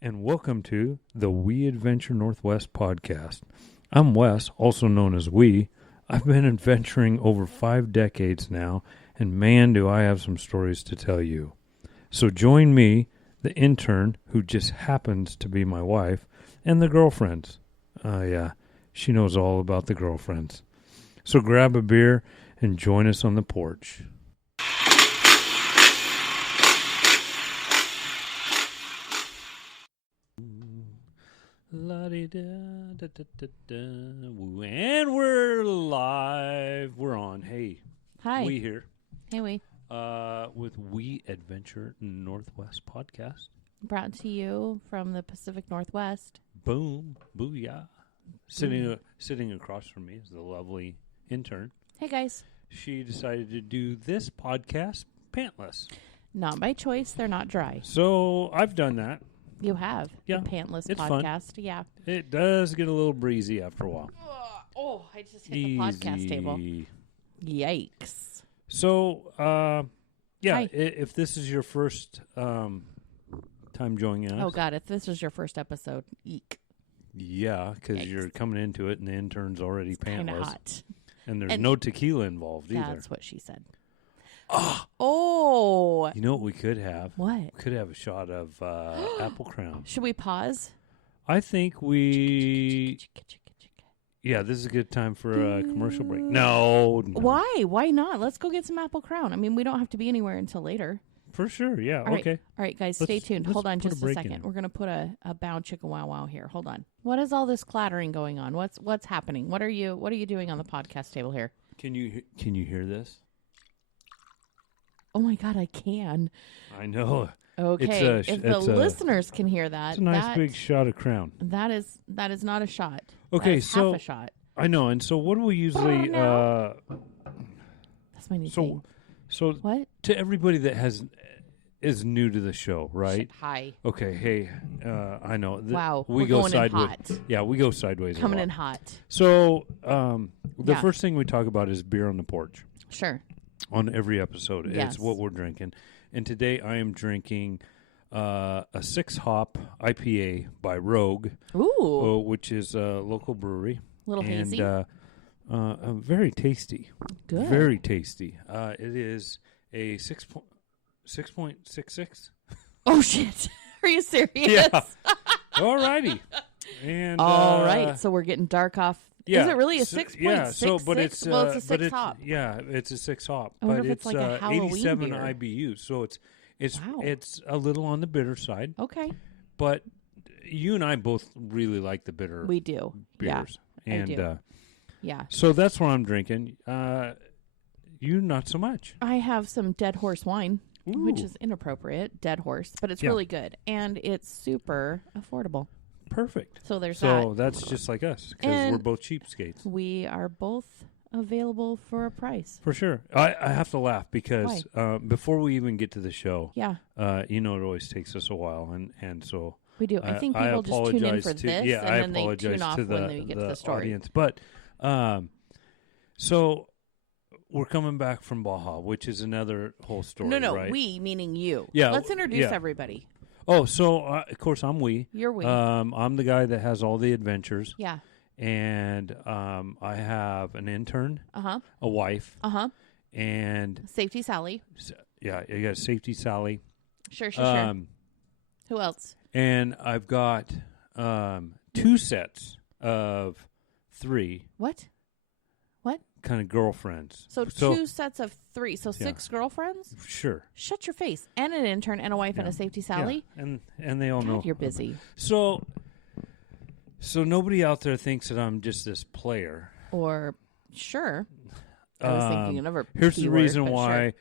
and welcome to the We Adventure Northwest podcast. I'm Wes, also known as We. I've been adventuring over 5 decades now, and man, do I have some stories to tell you. So join me, the intern, who just happens to be my wife, and the girlfriends. Yeah, she knows all about the girlfriends. So grab a beer and join us on the porch. La-di-da-da-da-da-da. And we're live. We're on. Hey, Hi. We here Hey, we. with We Adventure Northwest podcast. Brought to you from the Pacific Northwest. Boom, booyah. Sitting across from me is the lovely intern. Hey, guys. She decided to do this podcast pantless. Not by choice. They're not dry. So I've done that. You have. Yeah, The Pantless it's fun. podcast. Yeah. It does get a little breezy after a while. I just hit the podcast table. Yikes. So, yeah, Hi. if this is your first time joining us. Oh, God. If this was your first episode, eek. Yeah, because Yikes. you're coming into it and the intern's already Kind of pantless. hot. And there's And no tequila involved either. That's what she said. Oh. You know what we could have? What? We could have a shot of Apple Crown. Should we pause? I think we... Yeah, this is a good time for a commercial break. No. Why? Why not? Let's go get some Apple Crown. I mean, we don't have to be anywhere until later. For sure, yeah, All right. okay. All right, guys, Let's- stay tuned. let's Hold on put a just a break second. in. We're going to put a bound chicken wow wow here. Hold on. What is all this clattering going on? What's happening? What are you doing on the podcast table here? Can you hear this? Oh my God, I can. I know. Okay. It's if the listeners can hear that, It's a nice big shot of Crown. that is not a shot. Okay, That is so half a shot. I know, and so what do we usually now. That's my new thing. so What? to everybody that is new to the show, right? Shit, hi. Okay, hey, I know. Wow, we we're go going in sideways. hot. Yeah, we go sideways. Coming a lot. in hot. So, the Yeah. first thing we talk about is beer on the porch Sure. on every episode. Yes. It's what we're drinking, and today I am drinking a 6-hop IPA by Rogue, Ooh. which is a local brewery. Little and, hazy. very tasty. Good. Very tasty. It is a 6.66. Oh shit. Are you serious? Yeah. All righty. And All right, so we're getting dark off. yeah, Is it really a so- 6.66? Yeah, so but it's well, it's a but 6 hop. Yeah, it's a 6-hop, I wonder but if it's like a Halloween 87 beer. IBUs. So it's Wow. it's a little on the bitter side, Okay, but you and I both really like the bitter we do. beers. I And do. Yeah, so that's what I'm drinking. You not so much. I have some Dead Horse wine, which Ooh. is inappropriate. Dead Horse, but it's Yeah. really good and it's super affordable. Perfect. So there's So that's just like us because we're And- both cheapskates. that. We are both available for a price. For sure. I have to laugh because before we even get to the show, Yeah, you know, it always takes us a while, and so we do. I think people just tune in apologize for to, this, yeah, and I then they apologize tune off to the, when they get to the story. audience. But so we're coming back from Baja, which is another whole story. No, right? we meaning you. Yeah, Let's introduce yeah. everybody. Oh, so of course I'm we. You're we. I'm the guy that has all the adventures, Yeah. and I have an intern, Uh huh. a wife, Uh huh. and Safety Sally. yeah, you got Safety Sally. Sure. Who else? And I've got 2 sets of 3 What? kind of girlfriends. So 2 sets of 3. So 6 girlfriends? Sure. Shut your face. And an intern and a wife and a Safety Sally? Yeah. And they all God, know. you're busy. So nobody out there thinks that I'm just this player. Or, sure. I was thinking another Here's P the word, reason but why.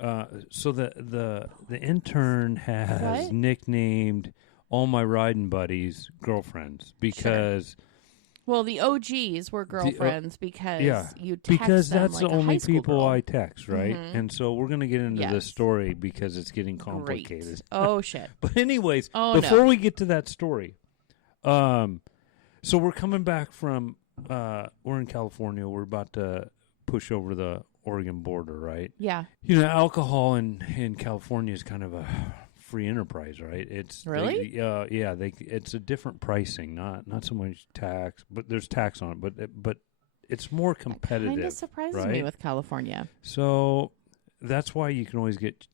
sure. So the intern has What? nicknamed all my riding buddies girlfriends because Well, the OGs were girlfriends because you text because them that's like the a only high school people girl. I text, right? Mhm. And so we're going to get into Yes. this story because it's getting Great. complicated. Oh, shit. But anyways, Oh, before no. we get to that story, so we're coming back from we're in California. We're about to push over the Oregon border, right? Yeah. You know, alcohol in California is kind of a free enterprise, right? It's Really? it's a different pricing, not so much tax, but there's tax on it, but it's more competitive. Kind of surprises right? me with California. So that's why you can always get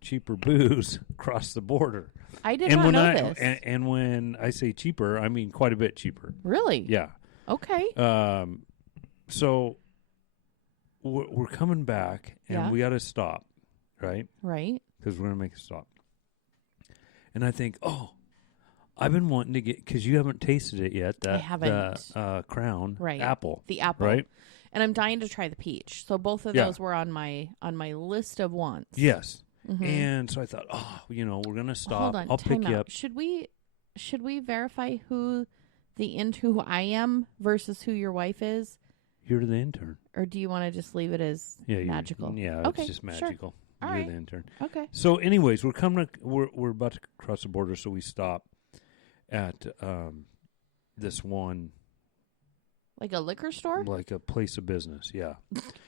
cheaper booze across the border. I did not know this. And when I say cheaper, I mean quite a bit cheaper. Really? Yeah. Okay. So we're coming back, and Yeah. we got to stop, right? Right. Because we're going to make a stop. And I think, I've been wanting to get, because you haven't tasted it yet. I haven't. The Crown Right. apple. The apple. Right? And I'm dying to try the peach. So both of Yeah. those were on my list of wants. Yes. Mhm. And so I thought, we're going to stop. Hold on. I'll pick time you out. up. Should we verify who I am versus who your wife is? You're the intern. Or do you want to just leave it as magical? Yeah, Okay, it's just sure. magical. All You're right. the intern. Okay. So, anyways, we're about to cross the border, so we stop at this one, Like a liquor store? like a place of business. Yeah,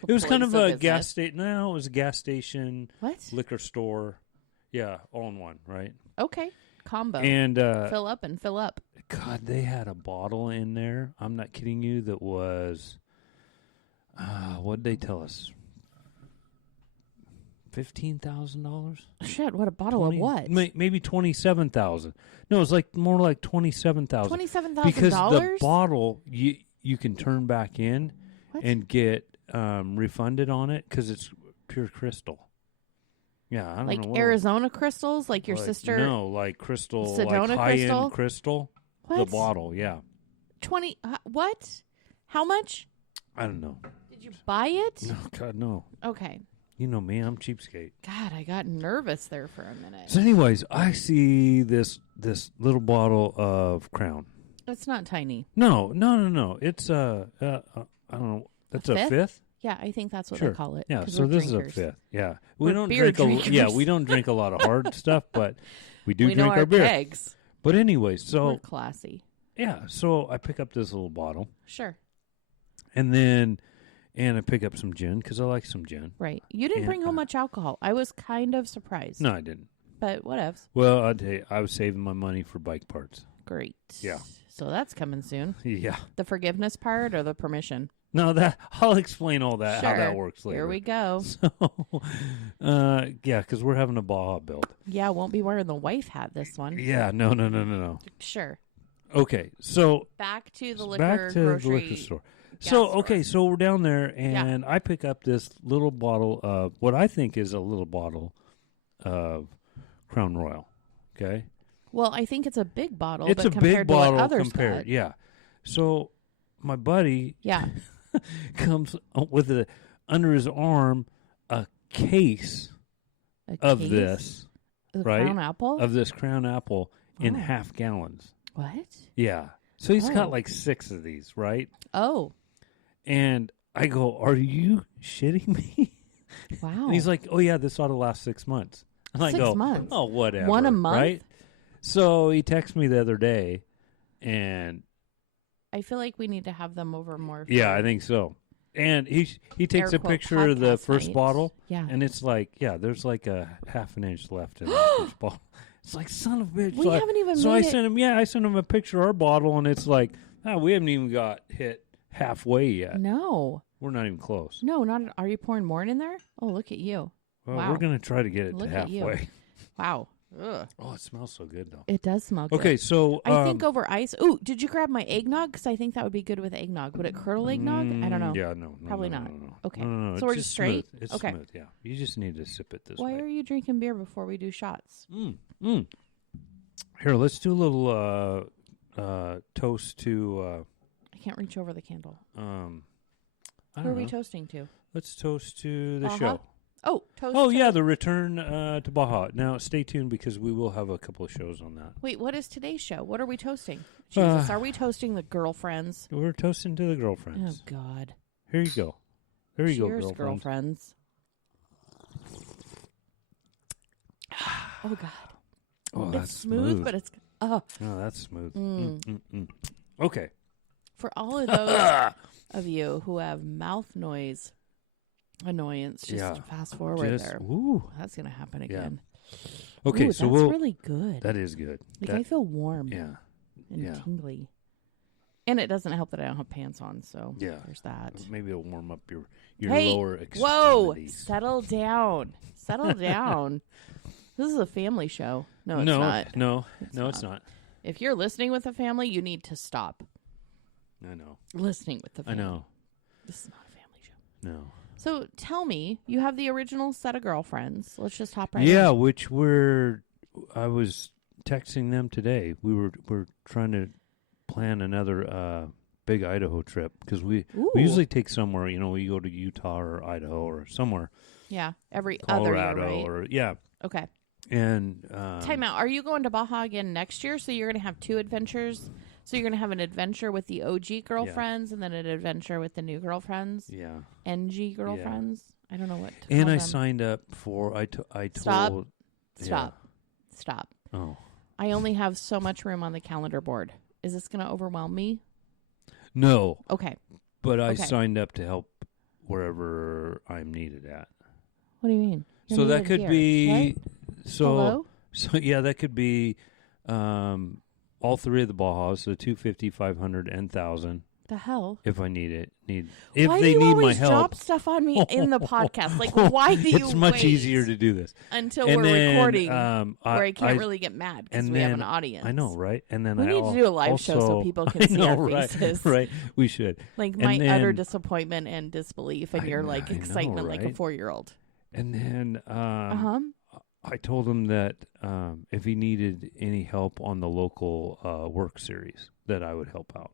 it was kind of a business. gas station. No, it was a gas station, What? liquor store. Yeah, all in one, right? Okay. Combo. And fill up and fill up. God, they had a bottle in there. I'm not kidding you. That was, what'd they tell us? $15,000? Shit, what a bottle of what? Maybe 27,000. No, it's like more like 27,000. $27,000? Because the bottle you can turn back in What? and get refunded on it because it's pure crystal. Yeah, I don't Like know. What Arizona crystals, like your like, sister. No, like crystal, Sedona like high crystal? end crystal. What? The bottle, yeah. 20. What? How much? I don't know. Did you buy it? No, God, no. Okay. You know me, I'm cheapskate. God, I got nervous there for a minute. So, anyways, I see this little bottle of Crown. It's not tiny. No. It's I don't know. That's a fifth. Yeah, I think that's what Sure. they call it. Yeah, 'cause so we're this drinkers. is a fifth. Yeah, We're beer drinkers. we don't drink a lot of hard stuff, but we do We know drink our our beer. kegs. But anyways, We're so classy. yeah, so I pick up this little bottle, Sure. and I pick up some gin because I like some gin. Right. You didn't And, bring home much alcohol. I was kind of surprised. No, I didn't. But whatevs. Well, I'll tell you, I was saving my money for bike parts. Great. Yeah. So that's coming soon. Yeah. The forgiveness part or the permission? No, that I'll explain all that how that Sure. works later. Here we go. So, yeah, because we're having a Baja build. Yeah, won't be wearing the wife hat this one. Yeah, no. Sure. Okay, so Back to the liquor back to grocery. the liquor store. gas So store. okay, so we're down there, and I pick up this little bottle of what I think is a little bottle of Crown Royal. Okay, Well, I think it's a big bottle. it's but a big compared to what bottle others compared. got. Yeah. So my buddy Yeah. comes with under his arm a case A of case? this The right? Crown apple? of this Crown apple in Oh. half gallons. What? Yeah. So he's Oh. got like 6 of these, right? Oh, And I go, "Are you shitting me?" wow. And he's like, "Oh yeah, this ought to last 6 months." And I 6 go, months? "Oh, whatever." One a month? right? So he texted me the other day, and I feel like we need to have them over more. for yeah, I think so. And he takes air a quote picture of the podcast first night. bottle, Yeah. and it's like, yeah, there's like a half an inch left in the first bottle. It's like, son of a bitch. We So haven't even So I made it- sent him a picture of our bottle, and it's like, we haven't even got hit halfway yet. No. We're not even close. No, not. Are you pouring more in there? Oh, look at you. Well, Wow. we're gonna try to get it Look to at you. halfway. Wow. Ugh. Oh, it smells so good though. It does smell good. Okay, so I think over ice. Ooh, did you grab my eggnog? Because I think that would be good with eggnog. Would it curdle eggnog? I don't know. Yeah, no, Probably no, not. No. Okay. No, So it's we're just just straight? Smooth. It's Okay. smooth. Yeah, you just need to sip it this Why way. are you drinking beer before we do shots? Here, let's do a little toast to. I can't reach over the candle. I Who don't are we know. toasting to? Let's toast to the Baja? show. Oh, toast. Oh to- yeah, the return to Baja. Now stay tuned because we will have a couple of shows on that. Wait, what is today's show? What are we toasting? Jesus, are we toasting the girlfriends? We're toasting to the Oh girlfriends. God. Here you go. There you Cheers, go, girlfriends. Oh God. Oh, It's that's smooth, but it's Oh, that's smooth. Okay. for all of those of you who have mouth noise annoyance. Just Yeah. fast forward Just there. ooh. That's gonna happen again. Okay, Ooh, so that's we'll. really good. That is good. Like I feel warm Yeah. and yeah. tingly. And it doesn't help that I don't have pants on, so Yeah. there's that. Maybe it'll warm up your Hey, lower whoa! extremities. Settle down. Settle down. This is a family show. No, it's not. No, it's not. If you're listening with a family, you need to stop I know. listening with the I family. know. This is not a family show. No. So tell me, you have the original set of girlfriends. Let's just hop right Yeah, in. which I was texting them today. We're trying to plan another big Idaho trip because we Ooh. usually take somewhere. We go to Utah or Idaho or somewhere, Yeah, every Colorado other year, right? or yeah. Okay. And Time out. Are you going to Baja again next year? So you're going to have two adventures. So you're going to have an adventure with the OG girlfriends and then an adventure with the new girlfriends. Yeah. NG girlfriends. I don't know what. To And call I them. signed up for. I Stop. told. Stop. Oh. I only have so much room on the calendar board. Is this going to overwhelm me? No, Okay. but I Okay. signed up to help wherever I'm needed at. What do you mean? You're So that needed could here. be. What? So. Hello? So yeah, that could be all three of the Bajas, so 250, 500, and 1,000 The hell? if I need it. If Why they do you need my always help. drop stuff on me in the podcast? Like, why do you It's much wait easier to do this. until And we're then, recording where where I can't really get mad because and we have then- an audience? I know, right? And then We need to do a live show so people can I see know, our right, faces. Right, we should. Like And my then- utter disappointment and disbelief and I your know, like I know, excitement like a right? 4-year-old. And then Uh-huh. I told him that if he needed any help on the local work series, that I would help out.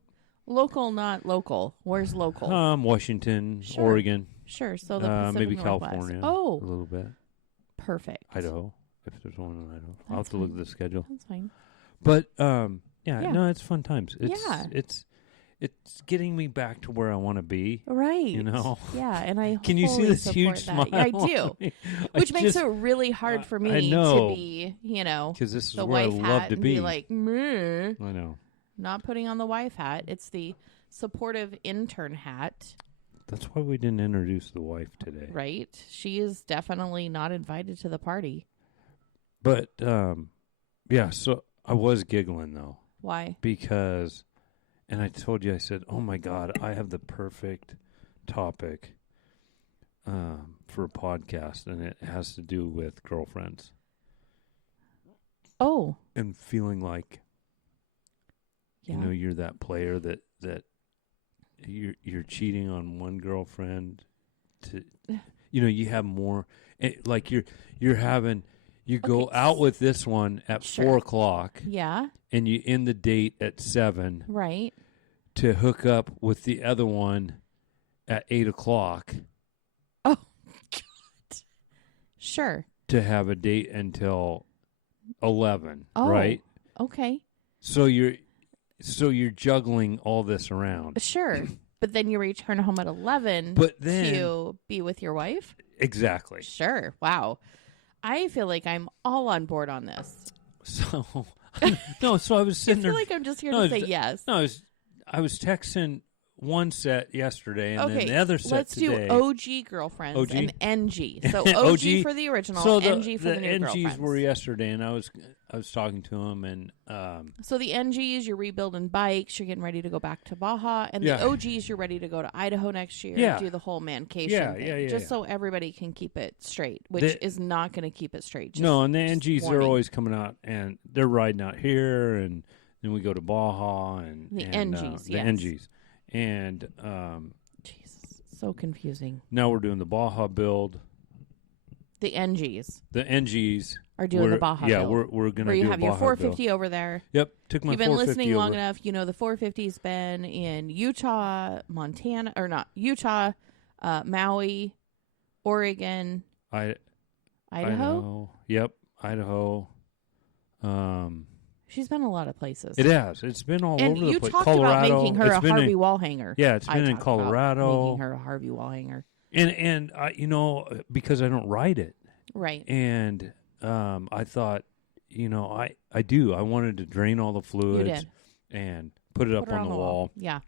Local, not local. Where's local? Washington, Sure. Oregon, Sure. So the Pacific maybe Northwest. California. Oh, a little bit. perfect. Idaho, if there's one in Idaho. I'll have That's to look at fine. the schedule. That's fine. But Yeah. no, it's fun times. Yeah. It's getting me back to where I want to be. Right. You know? Yeah, and I Can you see wholly this support huge that. smile? Yeah, I do. Which makes it really hard for me I know. to be, because this is the where I wife love hat to and be. like, meh. I know. Not putting on the wife hat. It's the supportive intern hat, That's why we didn't introduce the wife today. right? She is definitely not invited to the party. But yeah. So I was giggling though Why? because, and I told you, I said, "Oh my God, I have the perfect topic for a podcast, and it has to do with girlfriends Oh, and feeling like." yeah. You're that player that you're cheating on one girlfriend to you have more like you go Okay, out with this one at Sure. 4:00 Yeah, and you end the date at 7 right. to hook up with the other one at 8:00 Oh, God. Sure. to have a date until 11, Oh. right? Okay. So you're juggling all this around. Sure. But then you return home at 11 But then to be with your wife? exactly. Sure. Wow. I feel like I'm all on board on this. So no, so I was I sitting feel there. like I'm just here No, to say it's- yes. No, I was texting one set yesterday and then Okay, the other set let's today. do OG girlfriends OG? and NG. So OG, OG for the original, so NG for the new NGs girlfriends. were yesterday, and I was talking to him, and So the NGs, you're rebuilding bikes, you're getting ready to go back to Baja, and Yeah. the OGs, you're ready to go to Idaho next year Yeah. and do the whole mancation Yeah, thing, yeah, just yeah. so everybody can keep it straight, which The- is not going to keep it straight. Just, no, and the just NGs they're warning. always coming out, and they're riding out here, and then we go to Baja, and The and, NGs, the yes. NGs, and Jesus, so confusing. now we're doing the Baja build. The NGs The NGs are doing the we're- Baja Yeah, build, we're gonna where you do have a your Baja 450 build. over there. Yep, took my You've been 450 listening long over. enough. You know the 450's been in Utah, Montana, or not Utah, Maui, Oregon, I Idaho. know. Yep, Idaho. She's been a lot of places. It has. It's been all and over the you place. talked Colorado. about making her It's a been Harvey in, wall hanger. Yeah, it's I been in talked about Colorado. making her a Harvey wall hanger. And I, because I don't ride it, Right. and I thought, I do. I wanted to drain all the fluids did. and put it up Put her on the wall Yeah.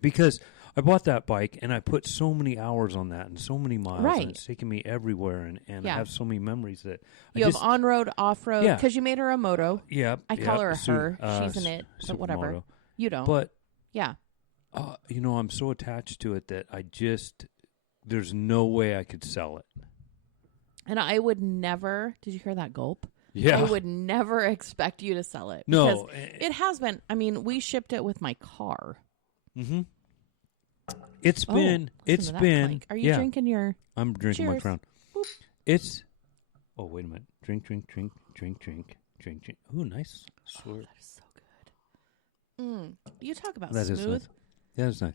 because I bought that bike and I put so many hours on that and so many miles. Right. And it's taken me everywhere and I have so many memories that you have on-road, off-road, Yeah. because you made her a moto. Yeah. I call her a her. She's in it, but whatever. Supermoto. You don't. But, yeah. I'm so attached to it that there's no way I could sell it. And I would never, did you hear that gulp? Yeah. I would never expect you to sell it. No. Because it has been, I mean, we shipped it with my car. Mm-hmm. It's been. Clank. Are you drinking your... I'm drinking my Cheers. Crown. Boop. It's... Oh, wait a minute. Drink. Ooh, nice. Oh, that is so good. You talk about That smooth. is nice. That is nice.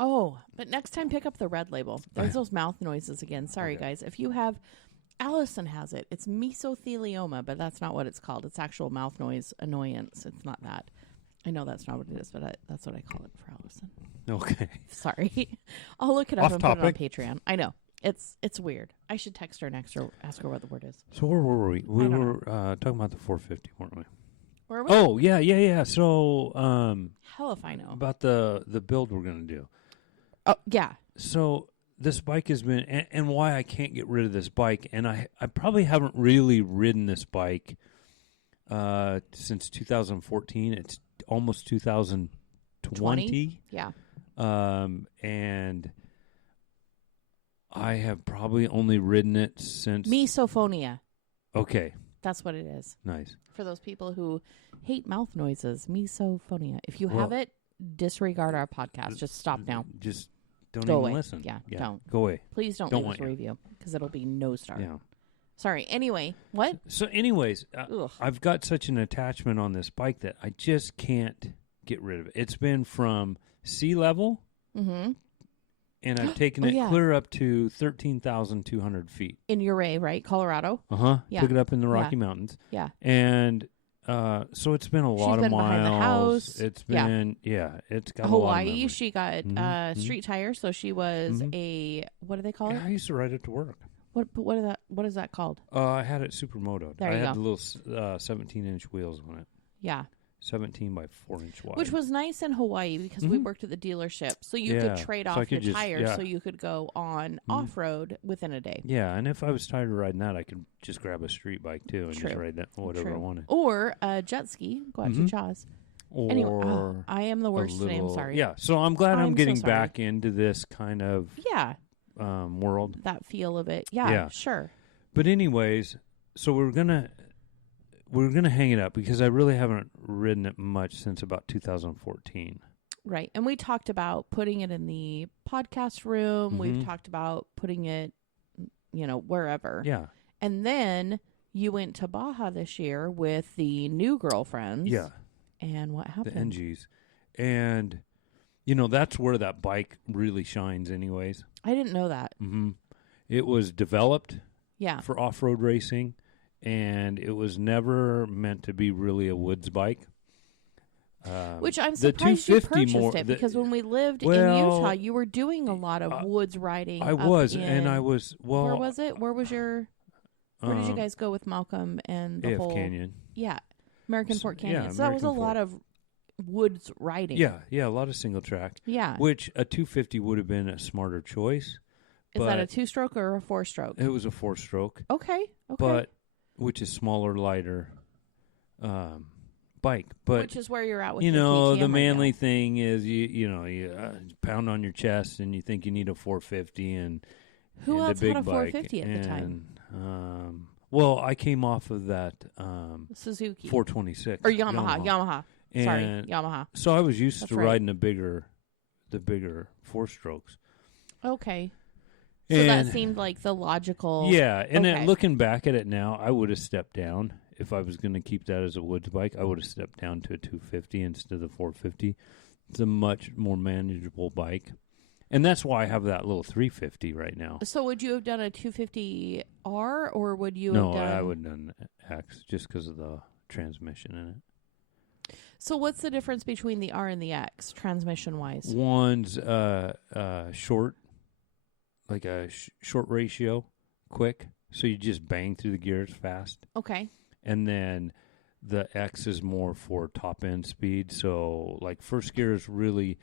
Oh, but next time pick up the red label. There's those mouth noises again. Sorry, guys. If you have... Allison has it. It's mesothelioma, but that's not what it's called. It's actual mouth noise annoyance. It's not that. I know that's not what it is, but that's what I call it for Allison. Okay. Sorry. I'll look it up Off and topic. put it on Patreon. I know. It's weird. I should text her next or ask her what the word is. So where were we? We I don't were talking about the 450, weren't we? Where are we? Oh, yeah. So Hell if I know. about the build we're going to do. Oh, yeah. So this bike has been, and why I can't get rid of this bike, and I probably haven't really ridden this bike since 2014. It's almost 2020. Yeah. And I have probably only ridden it since... Misophonia. Okay. That's what it is. Nice. For those people who hate mouth noises, misophonia. If you have it, disregard our podcast. Just stop now. Just don't Go even away. listen. Yeah, don't. Go away. Please don't Don't leave us want a you. review because it'll be no star. Yeah. Sorry. Anyway, what? So anyways, Ugh. I've got such an attachment on this bike that I just can't get rid of it. It's been from sea level, Mm-hmm. and I've taken it yeah. clear up to 13,200 feet. In Uray, right? Colorado? Yeah. Took it up in the Rocky Mountains. Yeah. And so it's been a lot of been miles. behind the house. It's been, it's got a lot of Hawaii, memories. she got street tires, so she was a, what do they call Yeah, it? I used to ride it to work. What is that called? I had it supermotoed. There I you had go. the little 17-inch wheels on it. Yeah. 17 by 4-inch wide. Which was nice in Hawaii because we worked at the dealership. So you could trade So off I could your just- tires yeah. so you could go on off-road within a day. Yeah, and if I was tired of riding that, I could just grab a street bike too and just True. ride that whatever I wanted. Or a jet ski, go out to Chaz. Or Anyway, I am the a worst today. I'm little- sorry. Yeah, so I'm glad I'm I'm so getting sorry. back into this kind of Yeah, world. that feel of it. Yeah, Yeah. sure. But anyways, so we're gonna hang it up because I really haven't ridden it much since about 2014. Right. And we talked about putting it in the podcast room. We've talked about putting it, wherever. Yeah, And then you went to Baja this year with the new girlfriends. yeah, And what the happened? NGs, and that's where that bike really shines. Anyways, I didn't know that. it was developed Yeah. for off-road racing, and it was never meant to be really a woods bike. Which I'm the surprised you 250 purchased more- it the- because when we lived in Well, Utah, you were doing a lot of woods riding. I up was, in- and I was Where was it? Where was your? Where did you Um, guys go with Malcolm and the AF whole Canyon. Yeah, American Fort Canyon. yeah, so that was a American lot of woods riding. Yeah, a lot of single track. Yeah. Which a 250 would have been a smarter choice. Is that a but 2-stroke or a 4-stroke? It was a 4-stroke, Okay. but which is smaller, lighter bike. But which is where you're at with the KTM right manly now. thing is you pound on your chest and you think you need a 450 and Who and else a big had a bike. 450 at the time? Well, I came off of that Suzuki 426 or Yamaha. Sorry, And Yamaha. So I was used That's to right. riding the bigger 4-strokes. Okay. So that And- seemed like the logical. Yeah, and Okay. then looking back at it now, I would have stepped down. If I was going to keep that as a woods bike, I would have stepped down to a 250 instead of the 450. It's a much more manageable bike. And that's why I have that little 350 right now. So would you have done a 250R or would you No, have done... I would have done X just because of the transmission in it. So what's the difference between the R and the X, transmission-wise? One's short, like a short ratio, quick. So you just bang through the gears fast. Okay. And then the X is more for top end speed. So like first gear is really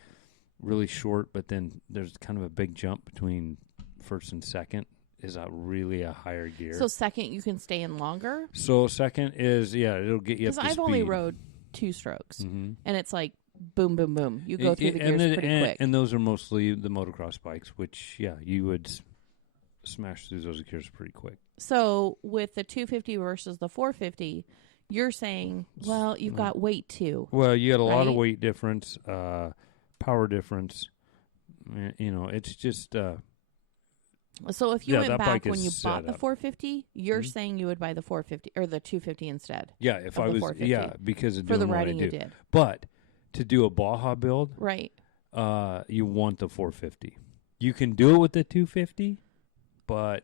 really short, but then there's kind of a big jump between first and second is really a higher gear. So second, you can stay in longer? So second is, it'll get you up to Because I've speed. only rode 2 strokes, Mhm. and it's like boom, boom, boom. You go through the gears pretty quick. And those are mostly the motocross bikes, which, you would smash through those gears pretty quick. So with the 250 versus the 450, you're saying, well, you've got weight too. Well, you got a lot of right? weight difference, power difference. It's just... So if you went that back bike when is you set bought the up. 450, you're saying you would buy the 450 or the 250 instead Yeah, if of I the was... 450 Yeah, because of for the doing what I riding you do. did. But to do a Baja build, Right. you want the 450. You can do it with the 250, but...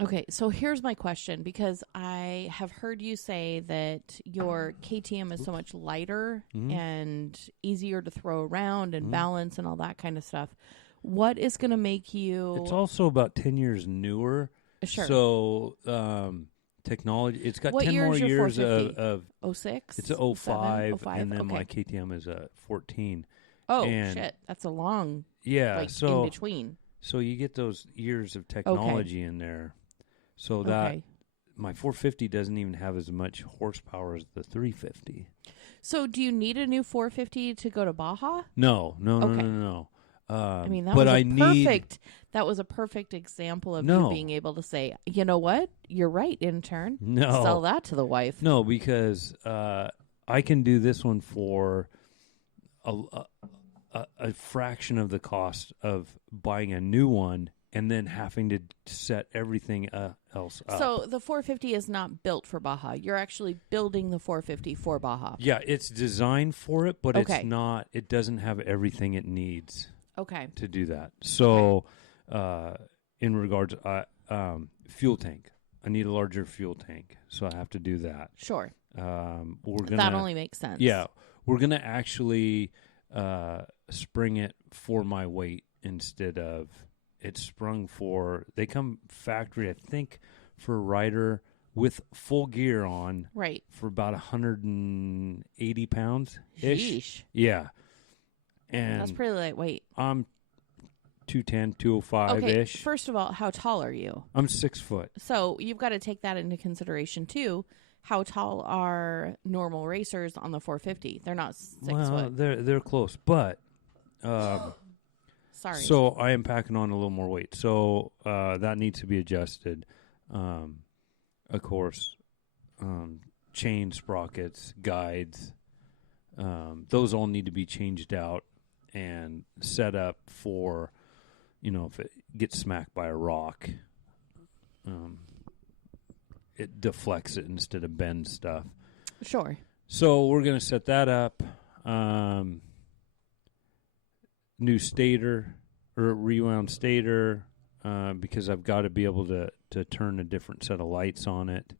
Okay, so here's my question, because I have heard you say that your KTM is so much lighter and easier to throw around and balance and all that kind of stuff. What is going to make you... It's also about 10 years newer. Sure. So technology, it's got What 10 year more is your years 450? of 06? it's a 05, 05? and then Okay. my KTM is a 14. Oh, and shit. That's a long, Yeah, in so between. so you get those years of technology in there. So that Okay. my 450 doesn't even have as much horsepower as the 350. So do you need a new 450 to go to Baja? No. Okay. I mean, that but was I a need perfect. That was a perfect example of No. you being able to say, you know what, you're right, intern. No. Sell that to the wife. No, because I can do this one for a fraction of the cost of buying a new one and then having to set everything else up. So the 450 is not built for Baja. You're actually building the 450 for Baja. Yeah, it's designed for it, but Okay. it's not. It doesn't have everything it needs Okay. to do that. So, in regards, fuel tank, I need a larger fuel tank, so I have to do that. Sure. We're gonna That only makes sense. Yeah, we're gonna actually spring it for my weight instead of it's sprung for. They come factory, I think, for a rider with full gear on, Right. for about 180 pounds ish. Sheesh. Yeah, and That's pretty lightweight. I'm 210, 205 Okay. ish. First of all, how tall are you? I'm 6 foot. So you've got to take that into consideration too. How tall are normal racers on the 450? They're not 6 foot. they're close, but Sorry. so I am packing on a little more weight, so that needs to be adjusted. Of course, chain sprockets, guides, those all need to be changed out and set up for, if it gets smacked by a rock, it deflects it instead of bends stuff. Sure. So we're going to set that up. New stator or rewound stator, because I've got to be able to turn a different set of lights on it.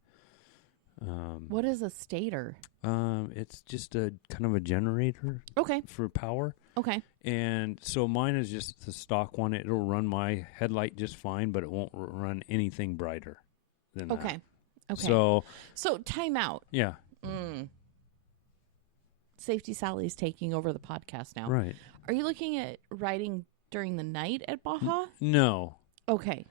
What is a stator? It's just a kind of a generator Okay. for power. Okay. And so mine is just the stock one. It'll run my headlight just fine, but it won't run anything brighter than that. Okay. Okay. So time out. yeah, Safety Sally's taking over the podcast now. right. Are you looking at riding during the night at Baja? No. Okay.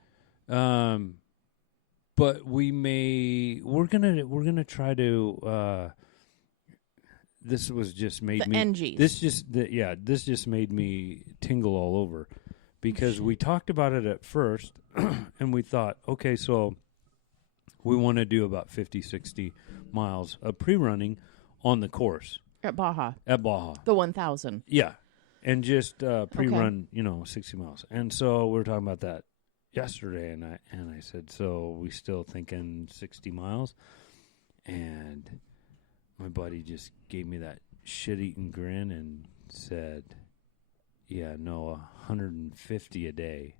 But we're gonna try to. This was just made The me. NGs. This just made me tingle all over, because we talked about it at first, and we thought, okay, so we want to do about 50, 60 miles of pre-running on the course At Baja. at Baja. The 1000. Yeah, and just pre-run, 60 miles. And so we were talking about that yesterday, and I said, so we still thinking 60 miles? And my buddy just gave me that shit-eating grin and said, yeah, no, 150 a day.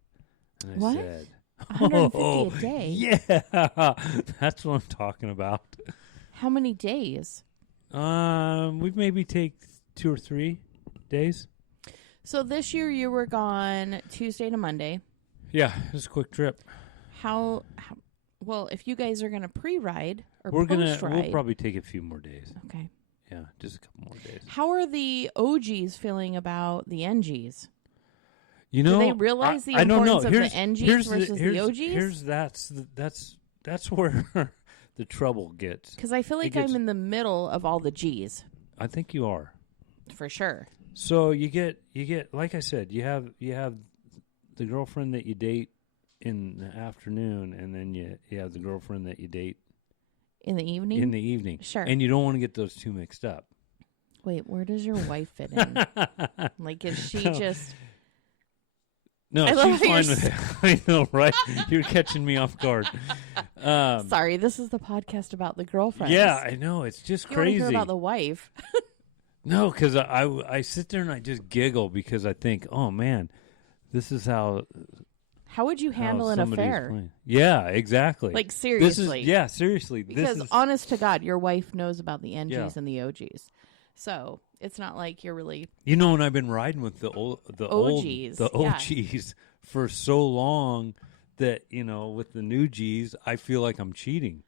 And I What? said, 150 a day? yeah, that's what I'm talking about. How many days? We maybe take 2 or 3 days. So this year you were gone Tuesday to Monday. Yeah, it's a quick trip. How well, if you guys are going to pre-ride or We'll post-ride. probably take a few more days. Okay. Yeah, just a couple more days. How are the OGs feeling about the NGs? You know, Do they realize the I don't know. importance of the NGs versus the OGs? That's where the trouble gets. Because I feel like I'm in the middle of all the G's. I think you are. For sure. So you get like I said, you have the girlfriend that you date in the afternoon, and then you have the girlfriend that you date in the evening. In the evening, sure. And you don't want to get those two mixed up. Wait, where does your wife fit in? Like, is she just? No, she's fine with it. I know, right? You're catching me off guard. Sorry, this is the podcast about the girlfriends. Yeah, I know. It's just crazy. You want to hear about the wife? No, because I sit there and I just giggle because I think, oh man, this is how. How would you handle an affair? Playing. Yeah, exactly. Like seriously. Seriously. Because honest to God, your wife knows about the NGs and the OGs, so it's not like you're really. You know, and I've been riding with the OGs for so long that with the new Gs, I feel like I'm cheating.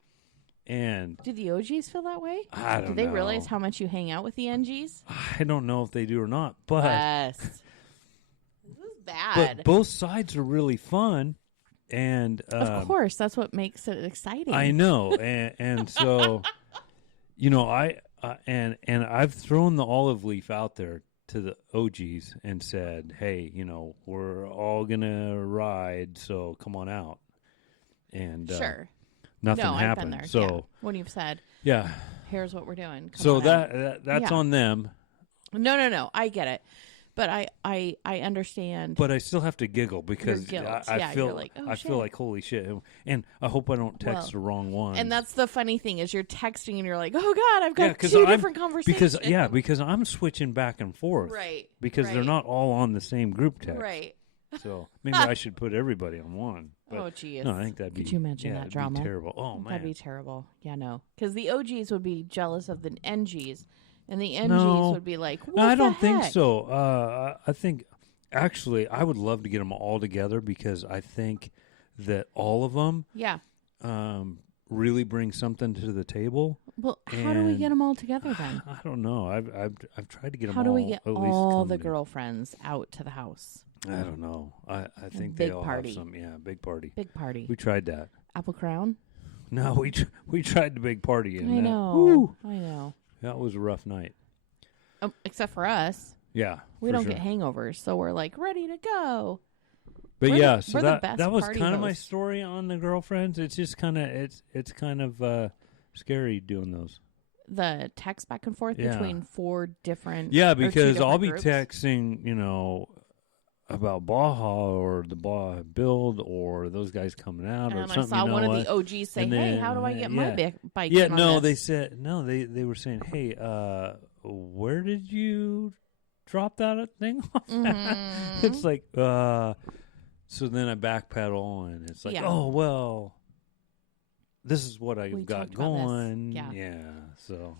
And do the OGs feel that way? I don't know. Do they realize how much you hang out with the NGs? I don't know if they do or not, but yes. This is bad. But both sides are really fun, and of course, that's what makes it exciting. I know, and so and I've thrown the olive leaf out there to the OGs and said, hey, we're all gonna ride, so come on out. And sure. Nothing happened. I've been there. So yeah. When you've said, yeah, here's what we're doing. So that's on them. No, I get it, but I understand. But I still have to giggle because I feel like, oh, I feel like holy shit, and I hope I don't text the wrong one. And that's the funny thing is you're texting and you're like, oh God, I've got two different conversations. Because I'm switching back and forth. Right. Because they're not all on the same group text. Right. So maybe I should put everybody on one. But oh, geez. No, I think that'd be. Could you imagine that drama? Be terrible. Oh, man. That'd be terrible. Yeah, no. Because the OGs would be jealous of the NGs, and the NGs would be like, what no, I don't the think heck? so. I think, actually, I would love to get them all together because I think that all of them really bring something to the table. Well, how do we get them all together then? I don't know. I've tried to get them all. How do we get all the together. Girlfriends out to the house? I don't know. I think they all party. have some. Yeah, big party. Big party. We tried that. Apple Crown? No, we tried the big party. And I know. I know. That was a rough night. Except for us. Yeah. We don't get hangovers, so we're like ready to go. But so that was kind of my story on the girlfriends. It's just kind of it's kind of scary doing those. The text back and forth between four different because I'll be groups. Texting about Baja or the Baja build or those guys coming out or something. And I saw one of the OGs say, "Hey, how do I get my bike?" Yeah, they said they were saying, "Hey, where did you drop that thing off?" Mm-hmm. It's like so then I backpedal and it's like, oh well, this is what I've got going. Yeah. So,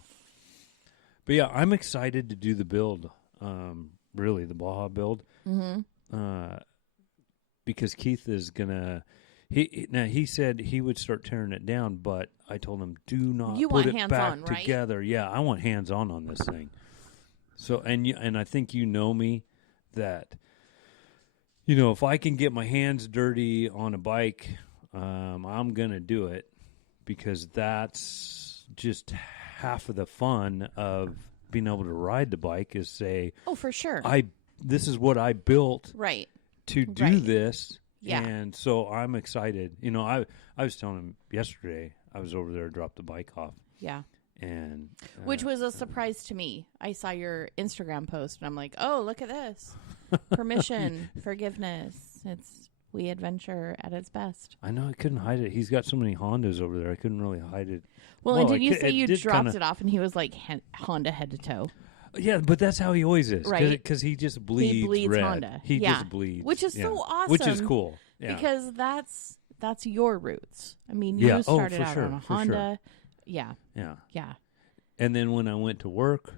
but I'm excited to do the build. Really, the Baja build. Mm-hmm. Because Keith is gonna. He said he would start tearing it down, but I told him do not put it back together. Right? Yeah, I want hands on this thing. So and I think me that. If I can get my hands dirty on a bike, I'm going to do it because that's just half of the fun of being able to ride the bike is say, oh, for sure. This is what I built to do this. Yeah. And so I'm excited. I was telling him yesterday, I was over there to drop the bike off. Yeah. And which was a surprise to me. I saw your Instagram post and I'm like, oh, look at this. Permission, forgiveness. It's We Adventure at its best. I know, I couldn't hide it. He's got so many Hondas over there. I couldn't really hide it. Well, and did you say you dropped it off and he was like Honda head to toe? Yeah, but that's how he always is. Right. Because he just bleeds He bleeds red. Honda. He just bleeds. Which is so awesome. Which is cool. Yeah. Because that's your roots. I mean, you started out on a Honda. Sure. Yeah. Yeah. Yeah. And then when I went to work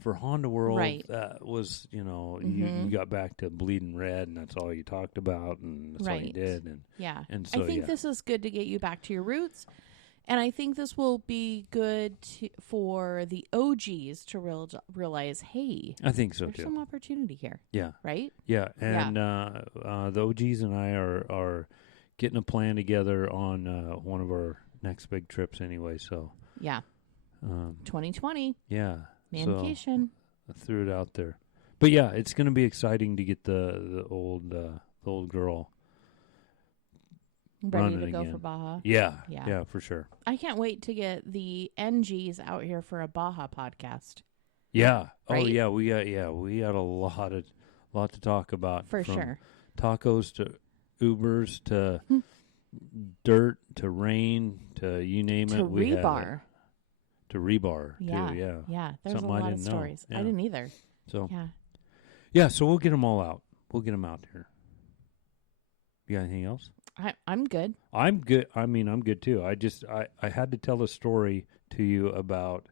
for Honda World, right. was, you got back to bleeding red, and that's all you talked about, and that's all you did. And yeah. And so, I think this is good to get you back to your roots And I think this will be good for the OGs to realize, hey, I think so there's too. some opportunity here, Yeah. right? Yeah. And the OGs and I are getting a plan together on one of our next big trips anyway. So, Yeah. 2020. Yeah. Mancation. So I threw it out there. But yeah, it's going to be exciting to get the old girl Ready running to go again. for Baja. Yeah. Yeah. Yeah, for sure. I can't wait to get the NGs out here for a Baja podcast. Yeah. Right? Oh yeah, we got a lot to talk about. For from sure. Tacos to Ubers to dirt to rain to you name To it. We had rebar. it. To rebar Yeah. too. Yeah. Yeah. There's Something a I lot of didn't know. stories. Yeah. I didn't either. So Yeah. so we'll get them all out. We'll get them out here. You got anything else? I'm good. I'm good. I mean, I'm good too. I had to tell a story to you about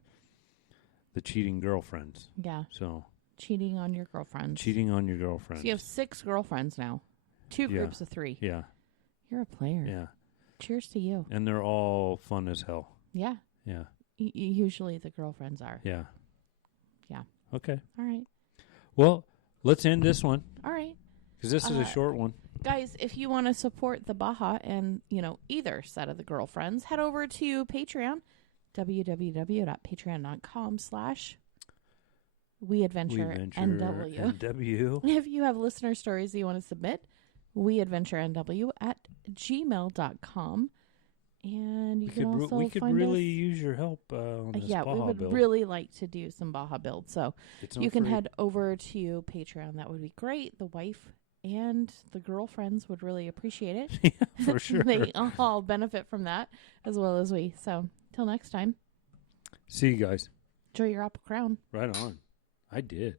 the cheating girlfriends. Yeah. So Cheating on your girlfriends. cheating on your girlfriends. So you have 6 girlfriends now. 2 Yeah. groups of 3. Yeah. You're a player. Yeah. Cheers to you. And they're all fun as hell. Yeah. Yeah. Usually the girlfriends are. Yeah. Yeah. Okay. All right. Well, let's end this one All right. because this is a short one. Guys, if you want to support the Baja and, either set of the girlfriends, head over to Patreon, www.patreon.com/WeAdventureNW. NW. If you have listener stories that you want to submit, WeAdventureNW@gmail.com. And you can also we could find really us. use your help on this Yeah, Baja we would build. really like to do some Baja builds. So It's not you can free. head over to Patreon. That would be great. The wife and the girlfriends would really appreciate it. Yeah, for sure. They all benefit from that as well as we. So till next time, See you guys. enjoy your apple crown. Right on. I did.